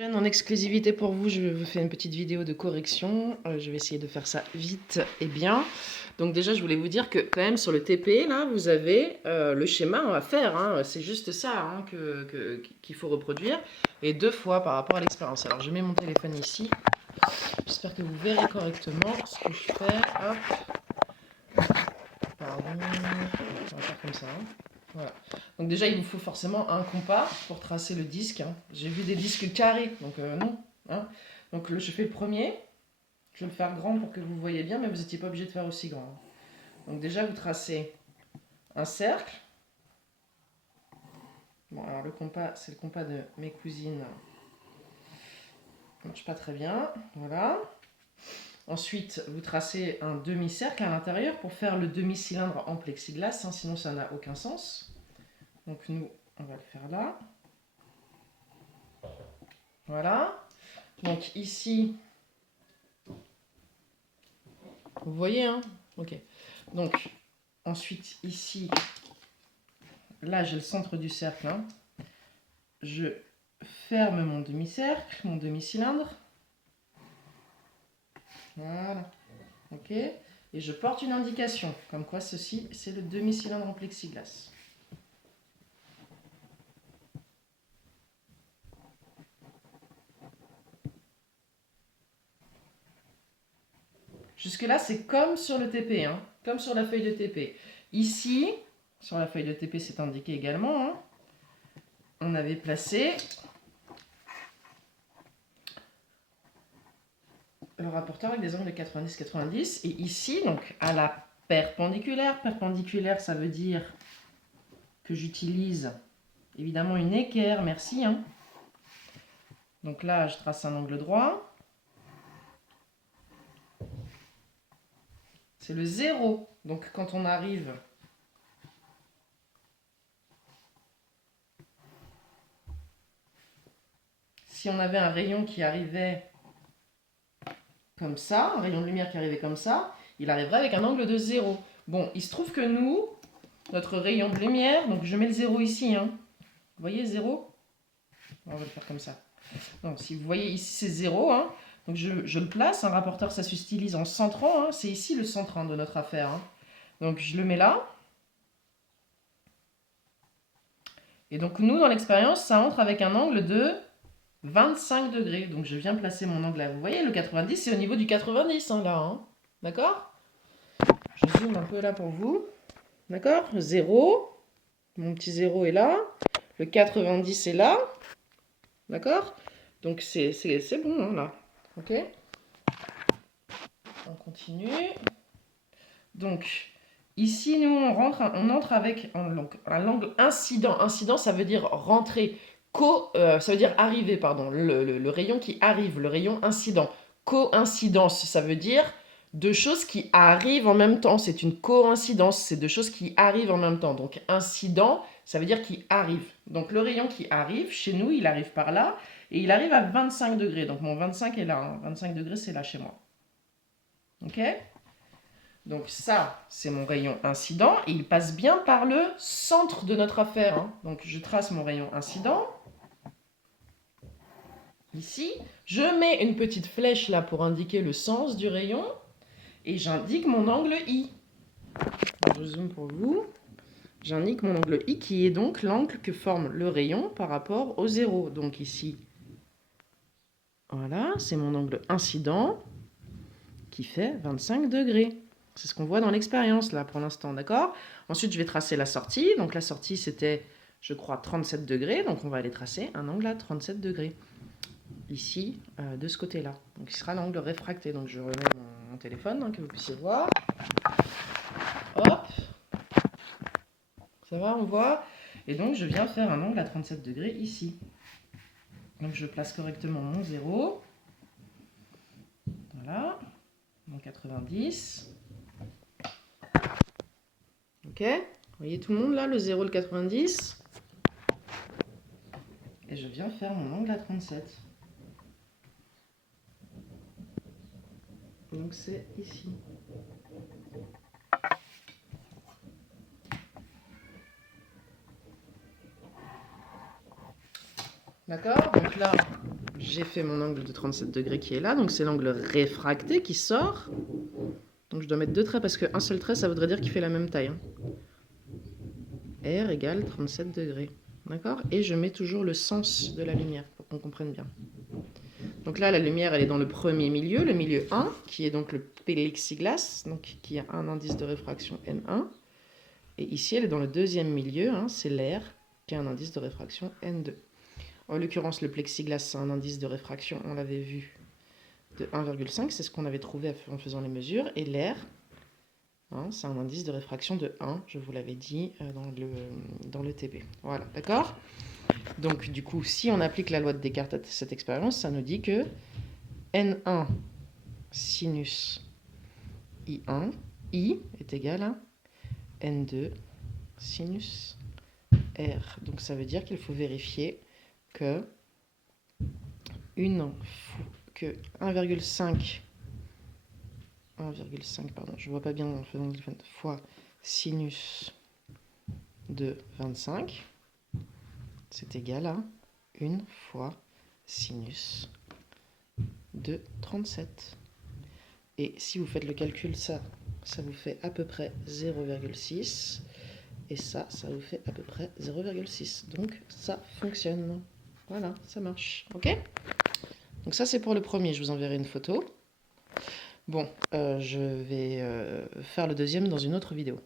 En exclusivité pour vous, je vous fais une petite vidéo de correction. Je vais essayer de faire ça vite et bien. Donc déjà, je voulais vous dire que quand même sur le TP, là, vous avez le schéma à faire. Hein. C'est juste ça hein, qu'il faut reproduire. Et 2 fois par rapport à l'expérience. Alors, je mets mon téléphone ici. J'espère que vous verrez correctement ce que je fais. Hop. Pardon. On va faire comme ça. Hein. Voilà. Donc déjà, il vous faut forcément un compas pour tracer le disque. Hein. J'ai vu des disques carrés, donc non. Hein. Donc je fais le premier. Je vais le faire grand pour que vous voyez bien, mais vous n'étiez pas obligé de faire aussi grand. Donc déjà, vous tracez un cercle. Bon, alors le compas, c'est le compas de mes cousines. Ça marche pas très bien. Voilà. Ensuite, vous tracez un demi-cercle à l'intérieur pour faire le demi-cylindre en plexiglas, hein, sinon ça n'a aucun sens. Donc nous, on va le faire là. Voilà. Donc ici, vous voyez, hein? Ok. Donc, ensuite, ici, là, j'ai le centre du cercle. Hein. Je ferme mon demi-cercle, mon demi-cylindre. Voilà. Ok. Et je porte une indication, comme quoi ceci, c'est le demi-cylindre en plexiglas. Jusque-là, c'est comme sur le TP, hein, comme sur la feuille de TP. Ici, sur la feuille de TP, c'est indiqué également, hein, on avait placé le rapporteur avec des angles de 90-90. Et ici, donc à la perpendiculaire. Perpendiculaire, ça veut dire que j'utilise évidemment une équerre, merci. Hein. Donc là, je trace un angle droit. C'est le 0. Donc quand on arrive si on avait un rayon qui arrivait comme ça, un rayon de lumière qui arrivait comme ça, il arriverait avec un angle de 0. Bon, il se trouve que nous, notre rayon de lumière, donc je mets le 0 ici, hein. Vous voyez 0 ? On va le faire comme ça. Donc si vous voyez ici c'est 0, hein. Donc je le place, un rapporteur ça s'utilise en centrant, hein. C'est ici le centre hein, de notre affaire. Hein. Donc je le mets là. Et donc nous dans l'expérience ça entre avec un angle de 25 degrés. Donc je viens placer mon angle là. Vous voyez le 90 c'est au niveau du 90 hein, là. Hein. D'accord ? Je zoome un peu là pour vous. D'accord ? 0. Mon petit 0 est là. Le 90 est là. D'accord ? Donc c'est bon hein, là. Ok ? On continue. Donc ici nous on entre avec un angle incident. Incident ça veut dire rentrer. Ça veut dire arriver, pardon. Le rayon qui arrive, le rayon incident. Coïncidence, ça veut dire deux choses qui arrivent en même temps. C'est une coïncidence, c'est deux choses qui arrivent en même temps. Donc incident, ça veut dire qui arrive. Donc le rayon qui arrive, chez nous, il arrive par là, et il arrive à 25 degrés. Donc mon 25 est là. Hein. 25 degrés, c'est là chez moi. Ok ? Donc ça, c'est mon rayon incident, et il passe bien par le centre de notre affaire. Hein. Donc je trace mon rayon incident. Ici, je mets une petite flèche là pour indiquer le sens du rayon, et j'indique mon angle I. Je zoome pour vous. J'indique mon angle I qui est donc l'angle que forme le rayon par rapport au 0. Donc ici, voilà, c'est mon angle incident qui fait 25 degrés. C'est ce qu'on voit dans l'expérience là pour l'instant, d'accord ? Ensuite, je vais tracer la sortie. Donc la sortie, c'était, je crois, 37 degrés. Donc on va aller tracer un angle à 37 degrés. Ici, de ce côté-là. Donc il sera l'angle réfracté. Donc je remets mon téléphone, hein, que vous puissiez voir. Hop. Ça va, on voit. Et donc je viens faire un angle à 37 degrés ici. Donc je place correctement mon 0. Voilà. Mon 90. Ok. Vous voyez tout le monde là, le 0, le 90. Et je viens faire mon angle à 37. Donc c'est ici. D'accord ? Donc là, j'ai fait mon angle de 37 degrés qui est là, donc c'est l'angle réfracté qui sort. Donc je dois mettre 2 traits parce qu'un seul trait, ça voudrait dire qu'il fait la même taille. Hein. R égale 37 degrés. D'accord? Et je mets toujours le sens de la lumière pour qu'on comprenne bien. Donc là, la lumière, elle est dans le premier milieu, le milieu 1, qui est donc le plexiglas, donc qui a un indice de réfraction N1. Et ici, elle est dans le deuxième milieu, hein, c'est l'air, qui a un indice de réfraction N2. En l'occurrence, le plexiglas a un indice de réfraction, on l'avait vu, de 1,5, c'est ce qu'on avait trouvé en faisant les mesures. Et l'air, hein, c'est un indice de réfraction de 1, je vous l'avais dit dans le TP. Voilà, d'accord? Donc, du coup, si on applique la loi de Descartes à cette expérience, ça nous dit que N1 sinus I1, I est égal à N2 sinus R. Donc, ça veut dire qu'il faut vérifier que 1,5 pardon, je vois pas bien en faisant fois sinus de 25, c'est égal à 1 fois sinus de 37. Et si vous faites le calcul, ça vous fait à peu près 0,6. Et ça vous fait à peu près 0,6. Donc ça fonctionne. Voilà, ça marche. Ok? Donc ça c'est pour le premier, je vous enverrai une photo. Bon, je vais faire le deuxième dans une autre vidéo.